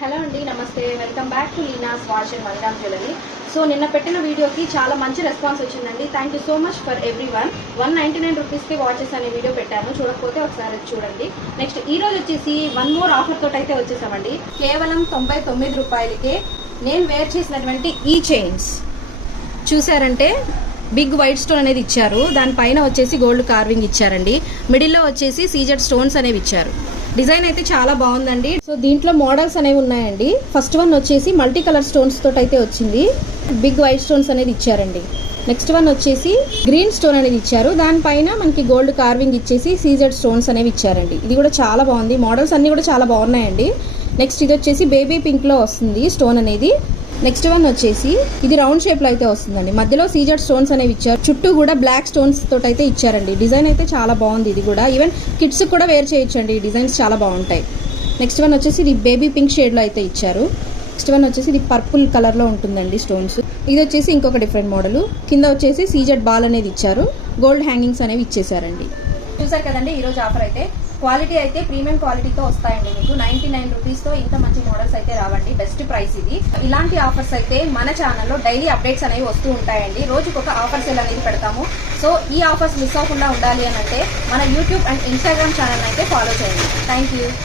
Hello అండి, నమస్తే. Welcome back to Leena's watch and Maniram jewellery. So నిన్న పెట్టిన వీడియోకి చాలా మంచి రెస్పాన్స్ వచ్చిందండి. Thank you so much for every one. 199 రూపీస్కి వాచెస్ అనే వీడియో పెట్టాను, చూడకపోతే ఒకసారి చూడండి. నెక్స్ట్ ఈ రోజు వచ్చేసి వన్ మోర్ ఆఫర్ తోటి అయితే వచ్చేసామండి. కేవలం 99 రూపాయలకే నేను వేర్ చేసినటువంటి ఈ చైన్స్ చూసారంటే బిగ్ వైట్ స్టోన్ అనేది ఇచ్చారు. దానిపైన వచ్చేసి గోల్డ్ కార్వింగ్ ఇచ్చారండి. మిడిల్లో వచ్చేసి సీజెడ్ స్టోన్స్ అనేవి ఇచ్చారు. డిజైన్ అయితే చాలా బాగుందండి. సో దీంట్లో మోడల్స్ అనేవి ఉన్నాయండి. ఫస్ట్ వన్ వచ్చేసి మల్టీ కలర్ స్టోన్స్ తోటి అయితే వచ్చింది. బిగ్ వైట్ స్టోన్స్ అనేది ఇచ్చారండి. నెక్స్ట్ వన్ వచ్చేసి గ్రీన్ స్టోన్ అనేది ఇచ్చారు. దానిపైన మనకి గోల్డ్ కార్వింగ్ ఇచ్చేసి సీజెడ్ స్టోన్స్ అనేవి ఇచ్చారండి. ఇది కూడా చాలా బాగుంది. మోడల్స్ అన్ని కూడా చాలా బాగున్నాయండి. నెక్స్ట్ ఇది వచ్చేసి బేబీ పింక్ లో వస్తుంది స్టోన్ అనేది. నెక్స్ట్ వన్ వచ్చేసి ఇది రౌండ్ షేప్ లో అయితే వస్తుందండి. మధ్యలో సీజెడ్ స్టోన్స్ అనేవి ఇచ్చారు. చుట్టూ కూడా బ్లాక్ స్టోన్స్ తోటి అయితే ఇచ్చారండి. డిజైన్ అయితే చాలా బాగుంది. ఇది కూడా ఈవెన్ కిడ్స్ కూడా వేర్ చేయొచ్చండి. ఈ డిజైన్స్ చాలా బాగుంటాయి. నెక్స్ట్ వన్ వచ్చేసి ఇది బేబీ పింక్ షేడ్ లో అయితే ఇచ్చారు. నెక్స్ట్ వన్ వచ్చేసి ఇది పర్పుల్ కలర్ లో ఉంటుందండి స్టోన్స్. ఇది వచ్చేసి ఇంకొక డిఫరెంట్ మోడల్. కింద వచ్చేసి సీజెడ్ బాల్ అనేది ఇచ్చారు. గోల్డ్ హ్యాంగింగ్స్ అనేవి ఇచ్చేసారండి. చూసారు కదండి ఈరోజు ఆఫర్ అయితే. క్వాలిటీ అయితే ప్రీమియం క్వాలిటీతో వస్తాయండి. మీకు 99 రూపీస్తో ఇంత మంచి మోడల్స్ అయితే రావండి. బెస్ట్ ప్రైస్ ఇది. ఇలాంటి ఆఫర్స్ అయితే మన ఛానల్లో డైలీ అప్డేట్స్ అనేవి వస్తూ ఉంటాయండి. రోజుకి ఒక ఆఫర్ సేల్ అనేది పెడతాము. సో ఈ ఆఫర్స్ మిస్ అవ్వకుండా ఉండాలి అని అంటే మన యూట్యూబ్ అండ్ ఇన్స్టాగ్రామ్ ఛానల్ అయితే ఫాలో చేయండి. Thank you.